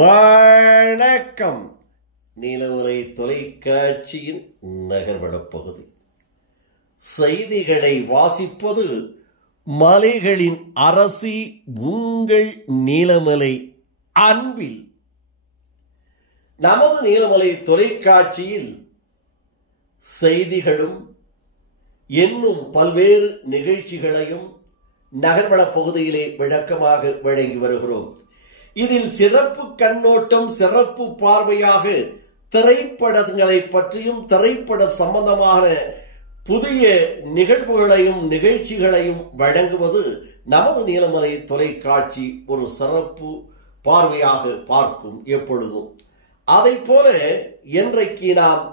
வணக்கம். நீலவரை தொலைக்காட்சியின் நகர்வட பகுதி. செய்திகளை வாசிப்பது மலைகளின் அரசி உங்கள் நீலமலை அன்பில். நமது நீலமலை தொலைக்காட்சியில் செய்திகளும் இன்னும் பல்வேறு நிகழ்ச்சிகளையும் நகர்வட பகுதியிலே விளக்கமாக வழங்கி வருகிறோம். இதில் சிறப்பு கண்ணோட்டம், சிறப்பு பார்வையாக திரைப்படங்களை பற்றியும் திரைப்படம் சம்பந்தமான புதிய நிகழ்வுகளையும் நிகழ்ச்சிகளையும் வழங்குவது நமது நீலமலை தொலைக்காட்சி ஒரு சிறப்பு பார்வையாக பார்க்கும் எப்பொழுதும். அதை போல இன்றைக்கு நாம்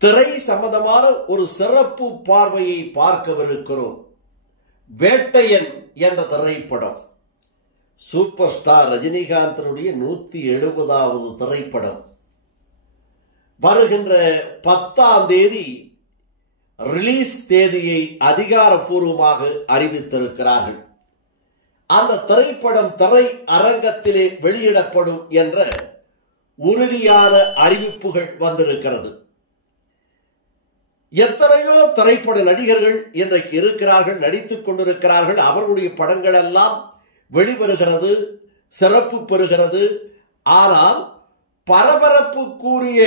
திரை சம்பந்தமான ஒரு சிறப்பு பார்வையை பார்க்கவிருக்கிறோம். வேட்டையன் என்ற திரைப்படம் சூப்பர் ஸ்டார் ரஜினிகாந்தனுடைய 170வது திரைப்படம். வருகின்ற 10ஆம் தேதி ரிலீஸ் தேதியை அதிகாரப்பூர்வமாக அறிவித்திருக்கிறார்கள். அந்த திரைப்படம் திரை அரங்கத்திலே வெளியிடப்படும் என்ற உறுதியான அறிவிப்புகள் வந்திருக்கிறது. எத்தனையோ திரைப்பட நடிகர்கள் இன்றைக்கு இருக்கிறார்கள், நடித்துக் கொண்டிருக்கிறார்கள். அவர்களுடைய படங்கள் எல்லாம் வெளிவருகிறது, சிறப்பு பெறுகிறது. ஆனால் பரபரப்புக்குரிய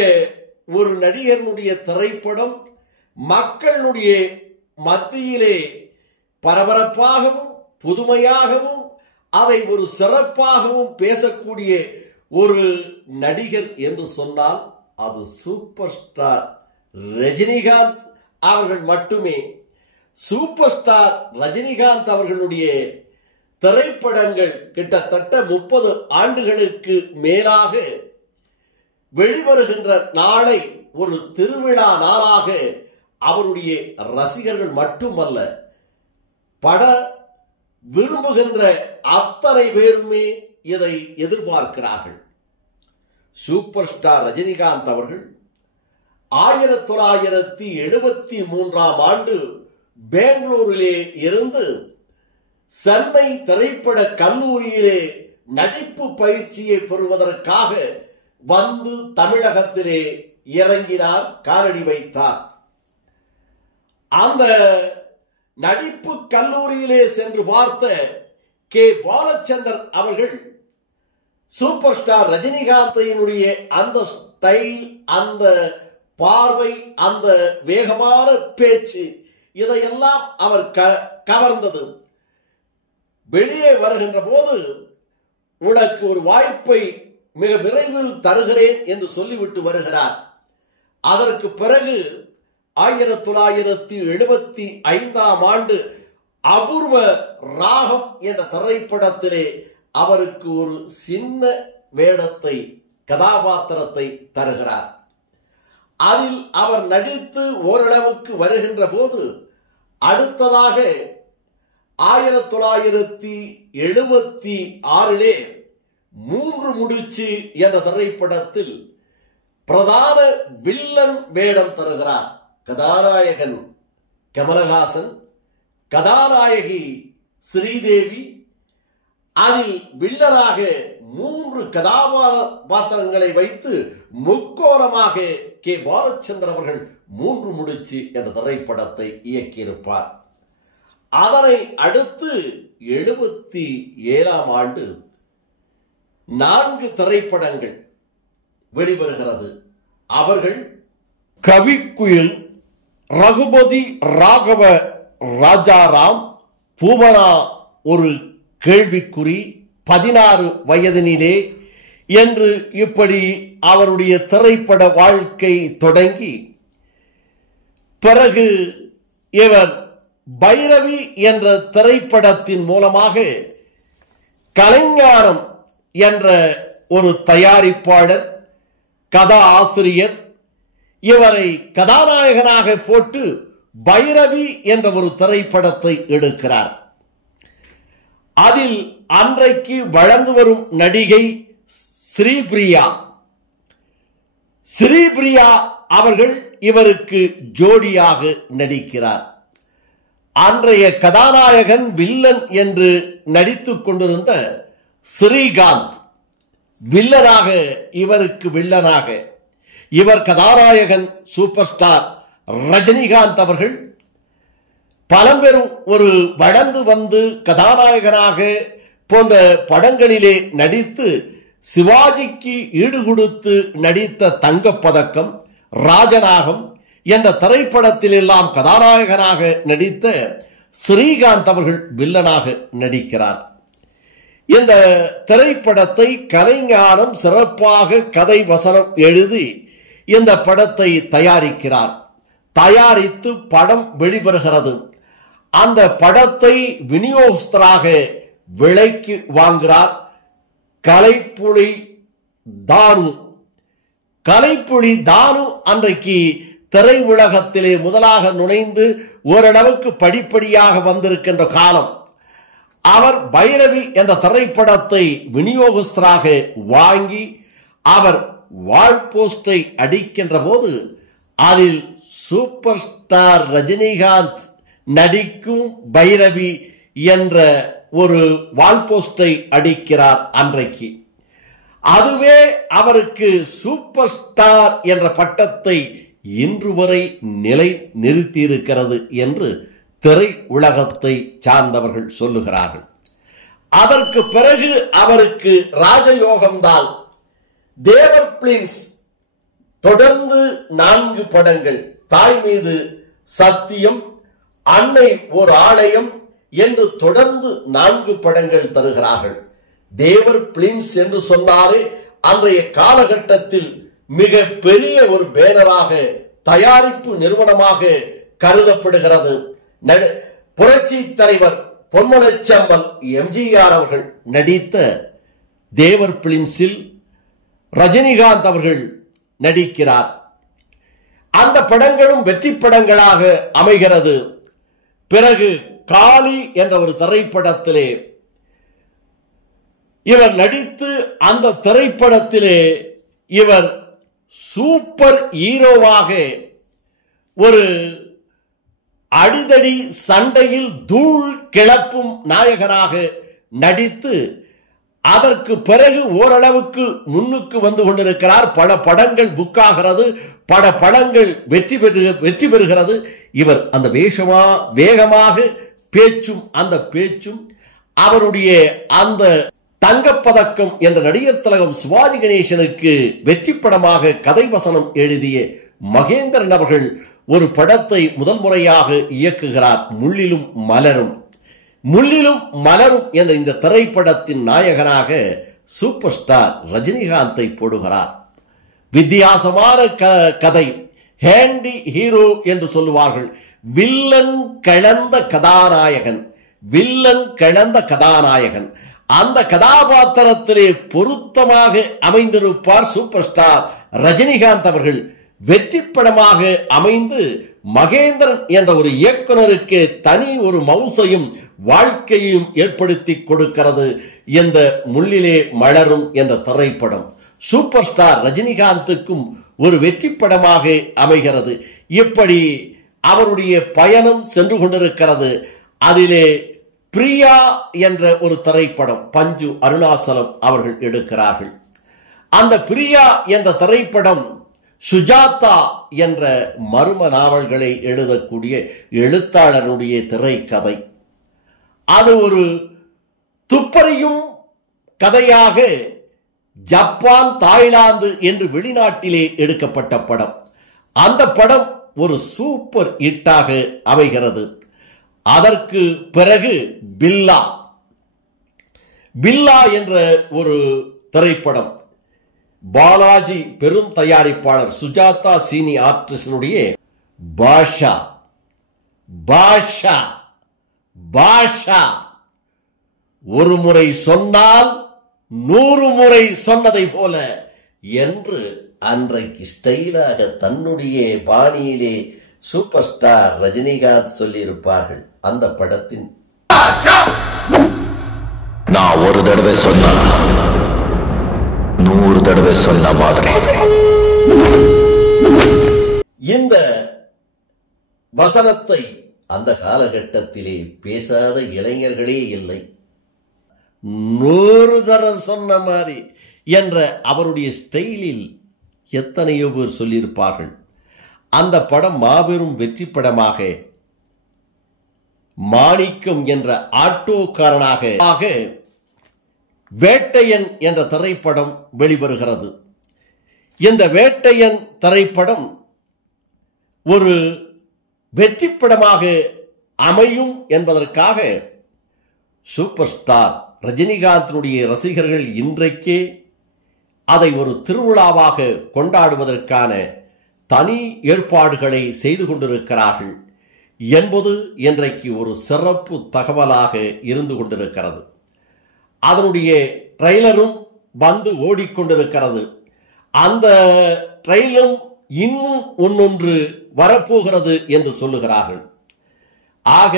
ஒரு நடிகனுடைய திரைப்படம் மக்களுடைய மத்தியிலே பரபரப்பாகவும் புதுமையாகவும் அதை ஒரு சிறப்பாகவும் பேசக்கூடிய ஒரு நடிகர் என்று சொன்னால் அது சூப்பர் ஸ்டார் ரஜினிகாந்த் அவர்கள் மட்டுமே. சூப்பர் ஸ்டார் ரஜினிகாந்த் அவர்களுடைய திரைப்படங்கள் கிட்டத்தட்ட 30 ஆண்டுகளுக்கு மேலாக வெளிவருகின்ற நாளை ஒரு திருவிழா நாளாக அவருடைய ரசிகர்கள் மட்டுமல்ல, பட விரும்புகின்ற அத்தனை பேருமே இதை எதிர்பார்க்கிறார்கள். சூப்பர் ஸ்டார் ரஜினிகாந்த் அவர்கள் 1973ஆம் ஆண்டு பெங்களூரிலே இருந்து சென்னை திரைப்பட கல்லூரியிலே நடிப்பு பயிற்சியை பெறுவதற்காக வந்து தமிழகத்திலே இறங்கினார், காலடி வைத்தார். அந்த நடிப்பு கல்லூரியிலே சென்று பார்த்த கே. பாலச்சந்தர் அவர்கள் சூப்பர் ஸ்டார் ரஜினிகாந்தினுடைய அந்த ஸ்டைல், அந்த பார்வை, அந்த வேகமான பேச்சு, இதையெல்லாம் அவர் கவர்ந்தது. வெளியே வருகின்ற போது உனக்கு ஒரு வாய்ப்பை மிக விரைவில் தருகிறேன் என்று சொல்லிவிட்டு வருகிறார். அதற்கு பிறகு 1975ஆம் ஆண்டு அபூர்வ ராகம் என்ற திரைப்படத்திலே அவருக்கு ஒரு சின்ன வேடத்தை, கதாபாத்திரத்தை தருகிறார். அதில் அவர் நடித்து ஓரளவுக்கு வருகின்ற போது அடுத்ததாக 1976 மூன்று முடிச்சு என்ற திரைப்படத்தில் பிரதான வில்லன் வேடம் தருகிறார். கதாநாயகன் கமலஹாசன், கதாநாயகி ஸ்ரீதேவி. அதில் வில்லனாக 3 கதாபாத்திரங்களை வைத்து முக்கோணமாக கே. பாலச்சந்தர் அவர்கள் 3 முடிச்சு என்ற திரைப்படத்தை இயக்கியிருப்பார். அதனை அடுத்து 77ஆம் ஆண்டு 4 திரைப்படங்கள் வெளிவருகிறது. அவர்கள் கவிக்குயில், ரகுபதி ராகவ ராஜாராம், பூவனா ஒரு கேள்விக்குறி, 16 வயதினிலே என்று இப்படி அவருடைய திரைப்பட வாழ்க்கை தொடங்கி பிறகு இவர் பைரவி என்ற திரைப்படத்தின் மூலமாக கலைஞானம் என்ற ஒரு தயாரிப்பாளர், கதா ஆசிரியர் இவரை கதாநாயகனாக போட்டு பைரவி என்ற ஒரு திரைப்படத்தை எடுக்கிறார். அதில் அன்றைக்கு வளர்ந்து வரும் நடிகை ஸ்ரீபிரியா அவர்கள் இவருக்கு ஜோடியாக நடிக்கிறார். அன்றைய கதாநாயகன் வில்லன் என்று நடித்துக் கொண்டிருந்த ஸ்ரீகாந்த் வில்லனாக இவருக்கு வில்லனாக இவர் கதாநாயகன் சூப்பர் ஸ்டார் ரஜினிகாந்த் அவர்கள் பலம்பெரும் ஒரு வளர்ந்து வந்து கதாநாயகனாக போன்ற படங்களிலே நடித்து சிவாஜிக்கு ஈடுகொடுத்து நடித்த தங்கப்பதக்கம், ராஜநாகம் என்ற திரைப்படத்தில் எல்லாம் கதாநாயகனாக நடித்த ஸ்ரீகாந்த் அவர்கள் வில்லனாக நடிக்கிறார். இந்த திரைப்படத்தை கலைஞானம் சிறப்பாக கதை வசனம் எழுதி இந்த படத்தை தயாரிக்கிறார். தயாரித்து படம் வெளிவருகிறது. அந்த படத்தை விநியோகஸ்தராக விலைக்கு வாங்குகிறார் கலைப்புலி தானு. கலைப்புலி தானு அன்றைக்கு திரை உலகத்திலே முதலாக நுழைந்து ஓரளவுக்கு படிப்படியாக வந்திருக்கின்ற காலம். அவர் பைரவி என்ற திரைப்படத்தை விநியோகஸ்தராக வாங்கி அவர் வால் போஸ்டை அடிக்கின்ற போது அதில் சூப்பர் ஸ்டார் ரஜினிகாந்த் நடிக்கும் பைரவி என்ற ஒரு வால் போஸ்டை அடிக்கிறார் அன்றைக்கு. அதுவே அவருக்கு சூப்பர் ஸ்டார் என்ற பட்டத்தை இன்று வரை நிலை நிறுத்தியிருக்கிறது என்று திரை உலகத்தை சார்ந்தவர்கள் சொல்லுகிறார்கள். அதற்கு பிறகு அவருக்கு ராஜயோகம்தான். தேவர் பிலிம்ஸ் தொடர்ந்து 4 படங்கள், தாய் மீது சத்தியம், அன்னை ஒரு ஆலயம் என்று தொடர்ந்து 4 படங்கள் தருகிறார்கள். தேவர் பிலிம்ஸ் என்று சொன்னாலே அன்றைய காலகட்டத்தில் மிக பெரிய ஒரு பேனராக தயாரிப்பு நிறுவனமாக கருதப்படுகிறது. புரட்சி தலைவர் பொன்மனச்செம்மல் எம்ஜிஆர் அவர்கள் நடித்த தேவர் பிலிம்ஸில் ரஜினிகாந்த் அவர்கள் நடிக்கிறார். அந்த படங்களும் வெற்றி படங்களாக அமைகிறது. பிறகு காளி என்ற ஒரு திரைப்படத்திலே இவர் நடித்து அந்த திரைப்படத்திலே இவர் சூப்பர் ஹீரோவாக ஒரு அடிதடி சண்டையில் தூள் கிளப்பும் நாயகனாக நடித்து அதற்கு பிறகு ஓரளவுக்கு முன்னுக்கு வந்து கொண்டிருக்கிறார். பல படங்கள் புக் ஆகிறது, பல படங்கள் வெற்றி பெறுகிறது. இவர் அந்த வேகமாக பேச்சும் அந்த பேச்சும் அவருடைய அந்த தங்கப்பதக்கம் என்ற நடிகர் திலகம் சிவாஜி கணேசனுக்கு வெற்றி படமாக கதை வசனம் எழுதிய மகேந்திரன் அவர்கள் ஒரு படத்தை முதல் முறையாக இயக்குகிறார். முள்ளிலும் மலரும். முள்ளிலும் மலரும் என்ற இந்த திரைப்படத்தின் நாயகனாக சூப்பர் ஸ்டார் ரஜினிகாந்தை போடுகிறார். வித்தியாசமான கதை, ஹேண்டி ஹீரோ என்று சொல்லுவார்கள். வில்லன் கலந்த கதாநாயகன், வில்லன் கலந்த கதாநாயகன். அந்த கதாபாத்திரத்திலே பொருத்தமாக அமைந்திருப்பார் சூப்பர் ஸ்டார் ரஜினிகாந்த் அவர்கள். வெற்றி படமாக அமைந்து மகேந்திரன் என்ற ஒரு இயக்குனருக்கு தனி ஒரு மவுசையும் வாழ்க்கையையும் ஏற்படுத்தி கொடுக்கிறது இந்த முள்ளிலே மலரும் என்ற திரைப்படம். சூப்பர் ஸ்டார் ரஜினிகாந்துக்கும் ஒரு வெற்றி படமாக அமைகிறது. இப்படி அவருடைய பயணம் சென்று கொண்டிருக்கிறது. அதிலே பிரியா என்ற ஒரு திரைப்படம் பஞ்சு அருணாசலம் அவர்கள் எடுக்கிறார்கள். அந்த பிரியா என்ற திரைப்படம் சுஜாதா என்ற மர்ம நாவல்களை எழுதக்கூடிய எழுத்தாளருடைய திரைக்கதை. அது ஒரு துப்பறியும் கதையாக ஜப்பான், தாய்லாந்து என்று வெளிநாட்டிலே எடுக்கப்பட்ட படம். அந்த படம் ஒரு சூப்பர் ஹிட்டாக அமைகிறது. அதற்கு பிறகு பில்லா என்ற ஒரு திரைப்படம், பாலாஜி பெரும் தயாரிப்பாளர், சுஜாதா சீனி ஆர்டிஸ்டுடைய பாஷா பாஷா பாஷா ஒரு முறை சொன்னால் 100 முறை சொன்னதை போல என்று அன்றைக்கு ஸ்டைலாக தன்னுடைய பாணியிலே சூப்பர் ஸ்டார் ரஜினிகாந்த் சொல்லியிருப்பார்கள். அந்த படத்தின் நான் ஒரு தடவை சொன்னா 100 தடவை சொன்ன மாதிரி. இந்த வசனத்தை அந்த காலகட்டத்திலே பேசாத இளைஞர்களே இல்லை. 100 தடவை சொன்ன மாதிரி என்ற அவருடைய ஸ்டைலில் எத்தனையோ பேர் சொல்லியிருப்பார்கள். அந்த படம் மாபெரும் வெற்றி படமாக மாணிக்கம் என்ற ஆட்டோக்காரனாக வேட்டையன் என்ற திரைப்படம் வெளிவருகிறது. இந்த வேட்டையன் திரைப்படம் ஒரு வெற்றி படமாக அமையும் என்பதற்காக சூப்பர் ஸ்டார் ரஜினிகாந்தினுடைய ரசிகர்கள் இன்றைக்கே அதை ஒரு திருவிழாவாக கொண்டாடுவதற்கான தனி ஏற்பாடுகளை செய்து கொண்டிருக்கிறார்கள் என்பது இன்றைக்கு ஒரு சிறப்பு தகவலாக இருந்து கொண்டிருக்கிறது. அதனுடைய ட்ரெய்லரும் வந்து ஓடிக்கொண்டிருக்கிறது. அந்த ட்ரெய்லரும் இன்னும் ஒன்னொன்று வரப்போகிறது என்று சொல்லுகிறார்கள். ஆக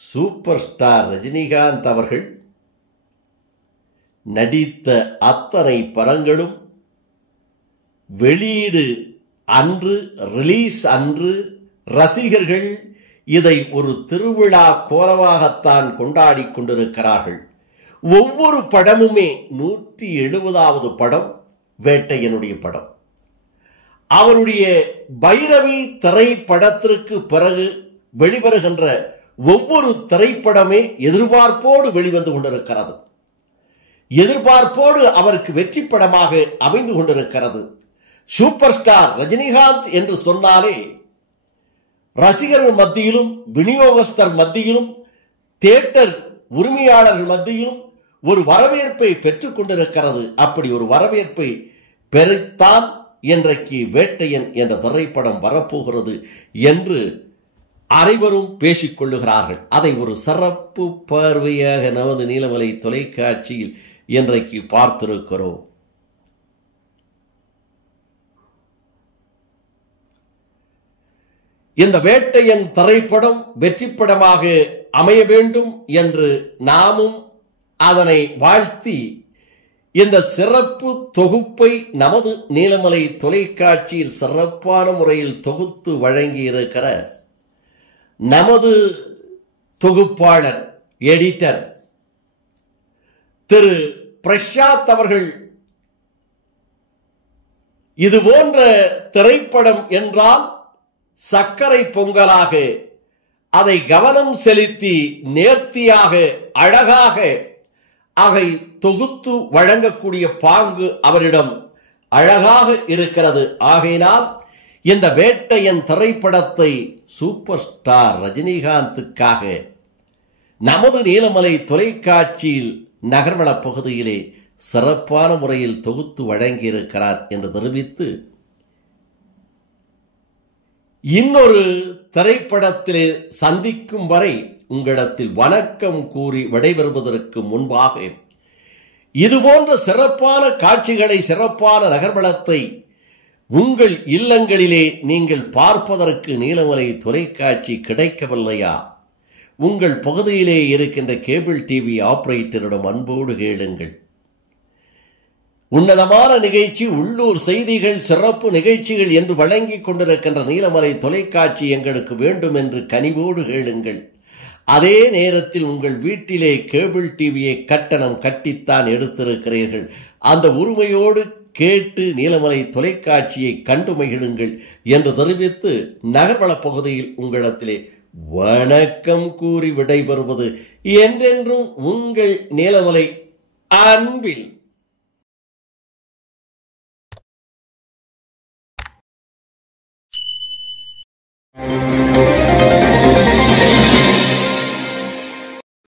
சூப்பர் ஸ்டார் ரஜினிகாந்த் அவர்கள் நடித்த அத்தனை படங்களும் வெளியீடு அன்று, ரிலீஸ் அன்று ரசிகர்கள் இதை ஒரு திருவிழா கோலமாகத்தான் கொண்டாடி கொண்டிருக்கிறார்கள். ஒவ்வொரு படமுமே 170வது படம் வேட்டையனுடைய படம். அவருடைய பைரவி திரைப்படத்திற்கு பிறகு வெளிவருகின்ற ஒவ்வொரு திரைப்படமே எதிர்பார்ப்போடு வெளிவந்து கொண்டிருக்கிறது. எதிர்பார்ப்போடு அவருக்கு வெற்றி படமாக அமைந்து கொண்டிருக்கிறது. சூப்பர் ஸ்டார் ரஜினிகாந்த் என்று சொன்னாலே ரசிகர்கள் மத்தியிலும், விநியோகஸ்தர் மத்தியிலும், தியேட்டர் உரிமையாளர்கள் மத்தியிலும் ஒரு வரவேற்பை பெற்றுக் கொண்டிருக்கிறது. அப்படி ஒரு வரவேற்பை பெறத்தான் இன்றைக்கு வேட்டையன் என்ற திரைப்படம் வரப்போகிறது என்று அனைவரும் பேசிக் கொள்ளுகிறார்கள். அதை ஒரு சிறப்பு பார்வையாக நமது நீலமலை தொலைக்காட்சியில் இன்றைக்கு பார்த்திருக்கிறோம். இந்த வேட்டையன் திரைப்படம் வெற்றி படமாக அமைய வேண்டும் என்று நாமும் அதனை வாழ்த்தி இந்த சிறப்பு தொகுப்பை நமது நீலமலை தொலைக்காட்சியில் சிறப்பான முறையில் தொகுத்து வழங்கி இருக்கிற நமது தொகுப்பாளர், எடிட்டர் திரு பிரசாத் அவர்கள் இது போன்ற திரைப்படம் என்றால் சர்க்கரை பொங்கலாக அதை கவனம் செலுத்தி நேர்த்தியாக அழகாக அதை தொகுத்து வழங்கக்கூடிய பாங்கு அவரிடம் அழகாக இருக்கிறது. ஆகையினால் இந்த வேட்டையன் திரைப்படத்தை சூப்பர் ஸ்டார் ரஜினிகாந்துக்காக நமது நீலமலை தொலைக்காட்சியில் நகர்வள பகுதியிலே சிறப்பான முறையில் தொகுத்து வழங்கியிருக்கிறார் என்று தெரிவித்து, இன்னொரு திரைப்படத்திலே சந்திக்கும் வரை உங்களிடத்தில் வணக்கம் கூறி விடைபெறுவதற்கு முன்பாக இதுபோன்ற சிறப்பான காட்சிகளை, சிறப்பான நகர்வளத்தை உங்கள் இல்லங்களிலே நீங்கள் பார்ப்பதற்கு நீலமலை தொலைக்காட்சி கிடைக்கவில்லையா? உங்கள் பகுதியிலே இருக்கின்ற கேபிள் டிவி ஆபரேட்டரிடம் அன்போடு கேளுங்கள். உன்னதமான நிகழ்ச்சி, உள்ளூர் செய்திகள், சிறப்பு நிகழ்ச்சிகள் என்று வழங்கிக் கொண்டிருக்கின்ற நீலமலை தொலைக்காட்சி எங்களுக்கு வேண்டும் என்று கனிவோடு கேளுங்கள். அதே நேரத்தில் உங்கள் வீட்டிலே கேபிள் டிவியை கட்டணம் கட்டித்தான் எடுத்திருக்கிறீர்கள். அந்த உரிமையோடு கேட்டு நீலமலை தொலைக்காட்சியை கண்டு மகிழுங்கள் என்று தெரிவித்து நகர்வள பகுதியில் உங்களிடத்திலே வணக்கம் கூறி விடைபெறுவது என்றென்றும் உங்கள் நீலமலை அன்பில்